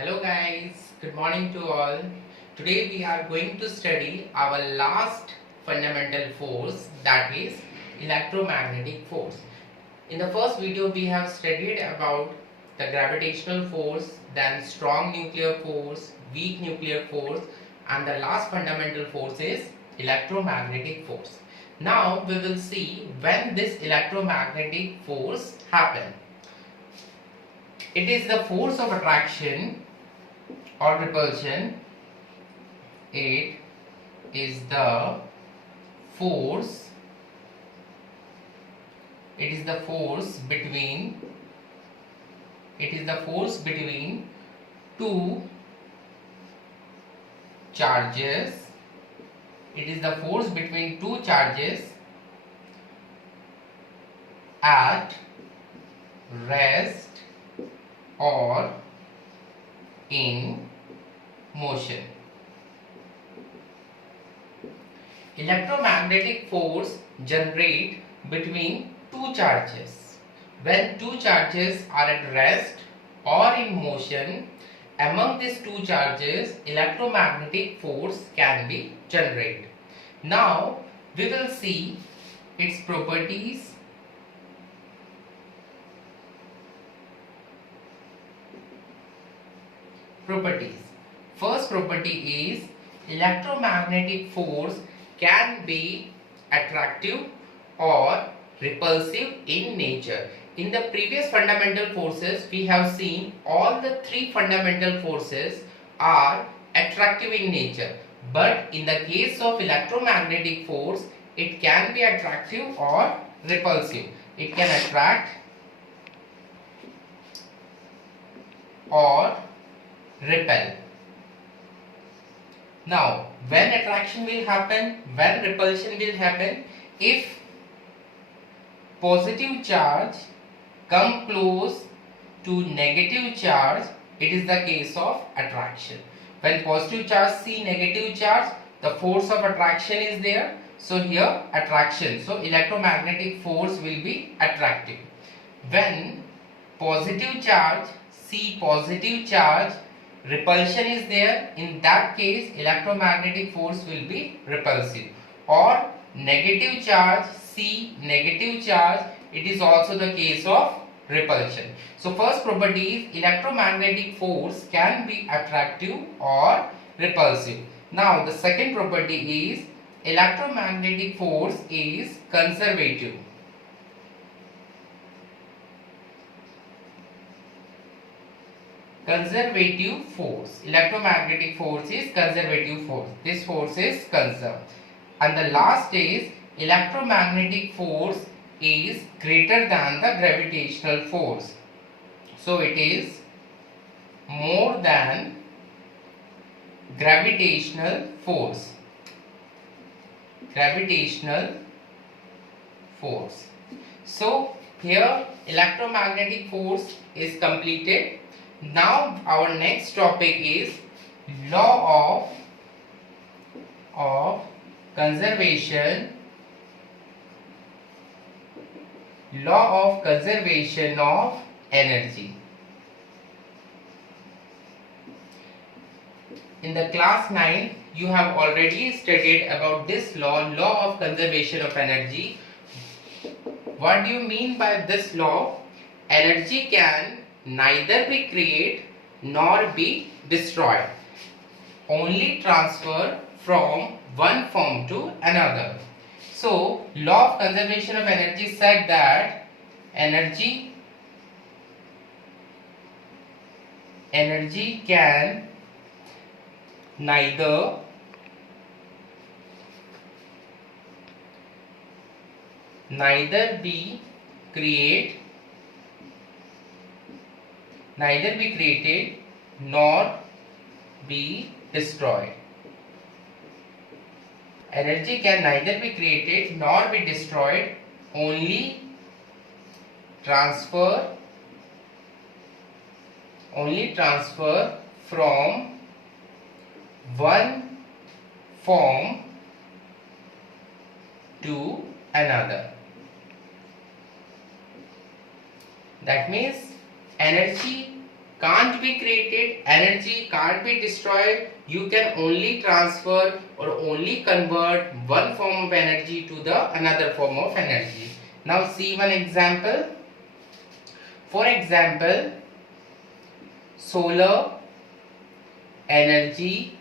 Hello guys, good morning to all. Today we are going to study our last fundamental force, that is electromagnetic force. In the first video we have studied about the gravitational force, then strong nuclear force, weak nuclear force, and the last fundamental force is electromagnetic force. Now we will see when this electromagnetic force happens. It is the force of attraction or repulsion. It is the force between two charges. It is the force between two charges at rest or in motion. Electromagnetic force generate between two charges. When two charges are at rest or in motion, among these two charges electromagnetic force can be generated. Now we will see its properties. First property is electromagnetic force can be attractive or repulsive in nature. In the previous fundamental forces we have seen all the three fundamental forces are attractive in nature, but in the case of electromagnetic force it can be attractive or repulsive. It can attract or repel. Now when attraction will happen, when repulsion will happen? If positive charge come close to negative charge, it is the case of attraction. When positive charge see negative charge, the force of attraction is there, so here attraction, so electromagnetic force will be attractive. When positive charge see positive charge, repulsion is there, in that case electromagnetic force will be repulsive. Or negative charge see negative charge, it is also the case of repulsion. So first property is electromagnetic force can be attractive or repulsive. Now the second property is electromagnetic force is conservative. Conservative force. Electromagnetic force is conservative force. This force is conserved. And the last is electromagnetic force is greater than the gravitational force. So it is more than gravitational force. Gravitational force. So here electromagnetic force is completed. Now our next topic is law of conservation. Law of conservation of energy. In the class 9 you have already studied about this law of conservation of energy. What do you mean by this law? Energy can neither be created nor be destroyed, only transfer from one form to another. So law of conservation of energy said that energy can neither be created nor be destroyed. Energy can neither be created nor be destroyed, only transfer from one form to another. That means energy can't be created, energy can't be destroyed. You can only transfer or only convert one form of energy to the another form of energy. Now see one example. For example, solar energy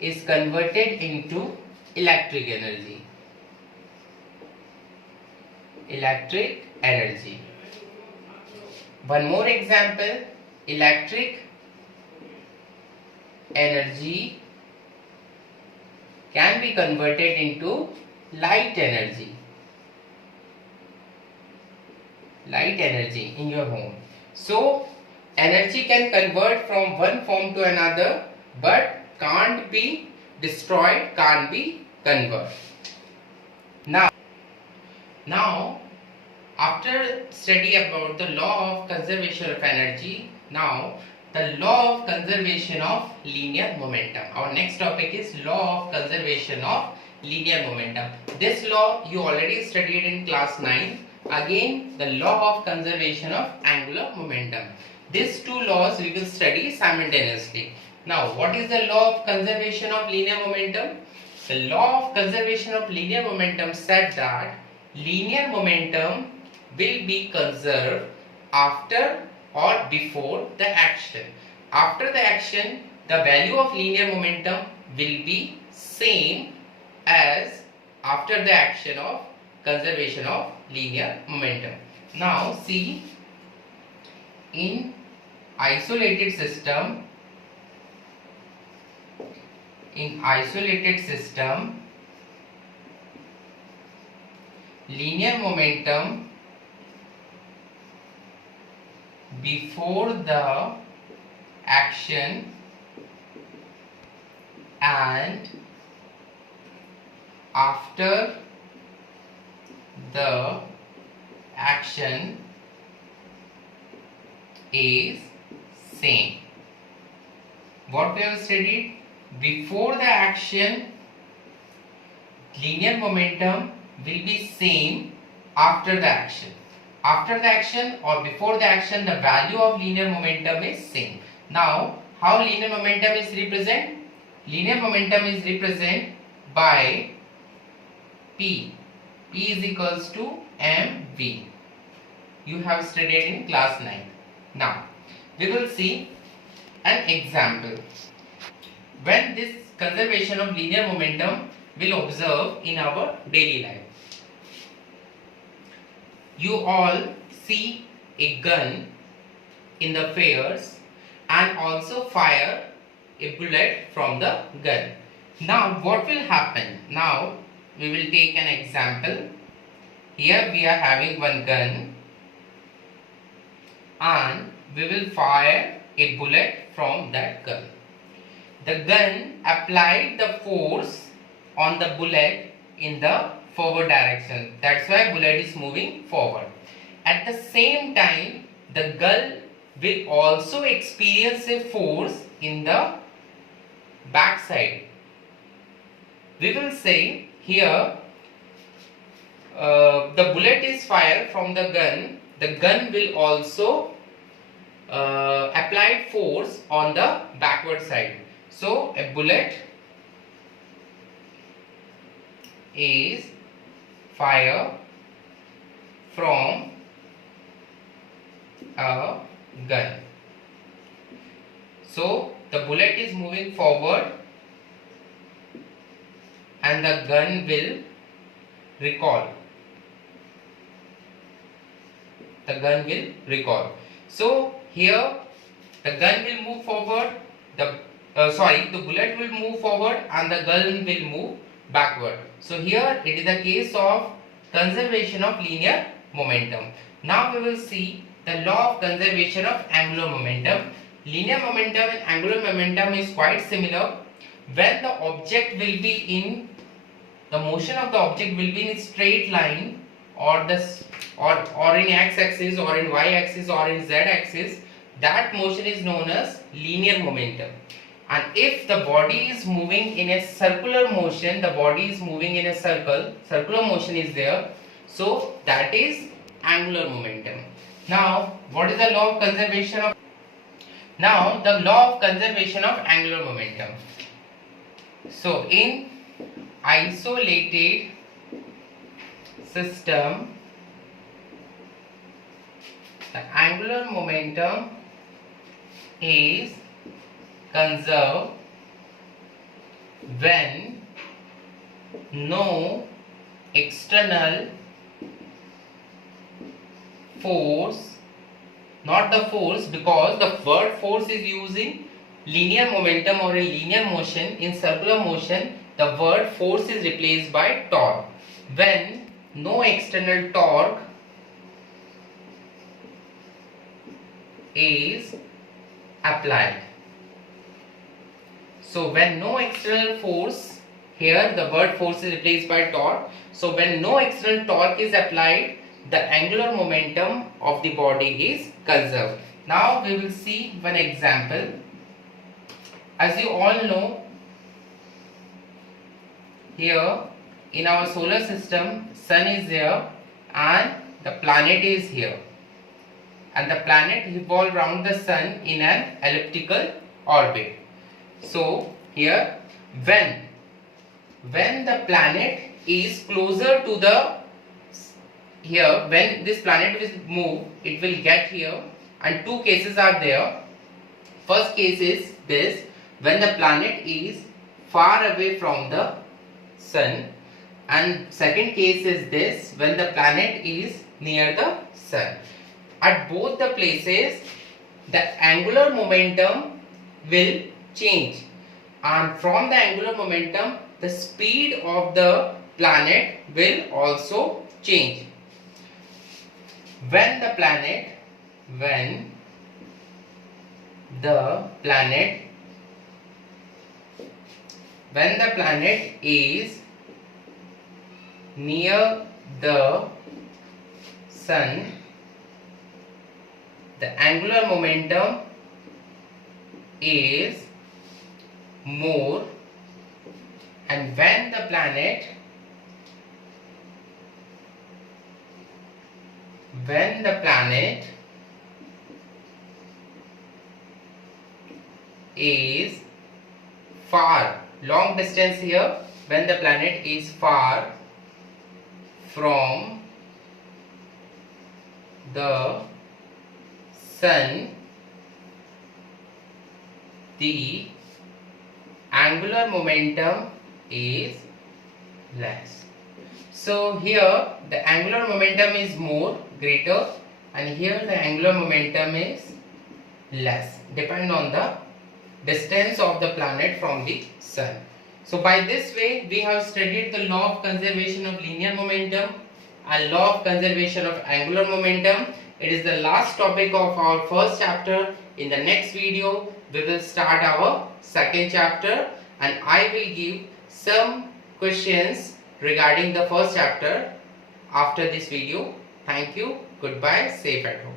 is converted into electric energy. Electric energy. One more example, electric energy can be converted into light energy. Light energy in your home. So energy can convert from one form to another, but can't be destroyed, can't be converted. Now, after study about the law of conservation of energy, now the law of conservation of linear momentum. Our next topic is law of conservation of linear momentum. This law you already studied in class 9. Again, the law of conservation of angular momentum. These two laws we will study simultaneously. Now, what is the law of conservation of linear momentum? The law of conservation of linear momentum said that linear momentum will be conserved after or before the action. After the action, the value of linear momentum will be same as after the action of conservation of linear momentum. Now see, in isolated system, linear momentum before the action and after the action is same. What we have studied? Before the action, linear momentum will be same after the action. After the action or before the action, the value of linear momentum is same. Now, how linear momentum is represented? Linear momentum is represented by P. P is equals to mv. You have studied in class 9. Now, we will see an example. When this conservation of linear momentum will observe in our daily life. You all see a gun in the fairs and also fire a bullet from the gun. Now what will happen? Now we will take an example. Here we are having one gun and we will fire a bullet from that gun. The gun applied the force on the bullet in the forward direction. That's why bullet is moving forward. At the same time, the gun will also experience a force in the back side. We will say here the bullet is fired from the gun will also apply force on the backward side. So a bullet is fired from a gun. So the bullet is moving forward and the gun will recoil. The gun will recoil. So here the gun will move forward, the bullet will move forward and the gun will move backward. So here it is a case of conservation of linear momentum. Now we will see the law of conservation of angular momentum. Linear momentum and angular momentum is quite similar. When the object will be in the motion of the object will be in a straight line or in x-axis or in y-axis or in z-axis, that motion is known as linear momentum. And if the body is moving in a circular motion, the body is moving in a circular motion is there, so that is angular momentum. Now, what is the law of conservation of? Now, the law of conservation of angular momentum. So, in isolated system, the angular momentum is conserved when no external force, not the force, because the word force is used in linear momentum or in linear motion. In circular motion, the word force is replaced by torque. When no external torque is applied. So when no external force, here the word force is replaced by torque. So when no external torque is applied, the angular momentum of the body is conserved. Now we will see one example. As you all know, here in our solar system, sun is there and the planet is here, and the planet revolves around the sun in an elliptical orbit. So here when the planet is closer to the, here when this planet will move, it will get here, and two cases are there. First case is this, when the planet is far away from the sun, and second case is this, when the planet is near the sun. At both the places, the angular momentum will change, and from the angular momentum, the speed of the planet will also change. When the planet is near the sun, the angular momentum is more, and when the planet is far, long distance here, when the planet is far from the sun, the angular momentum is less. So here the angular momentum is more, greater, and here the angular momentum is less, depend on the distance of the planet from the sun. So by this way we have studied the law of conservation of linear momentum and law of conservation of angular momentum. It is the last topic of our first chapter. In the next video we will start our second chapter, and I will give some questions regarding the first chapter after this video. Thank you. Goodbye. Safe at home.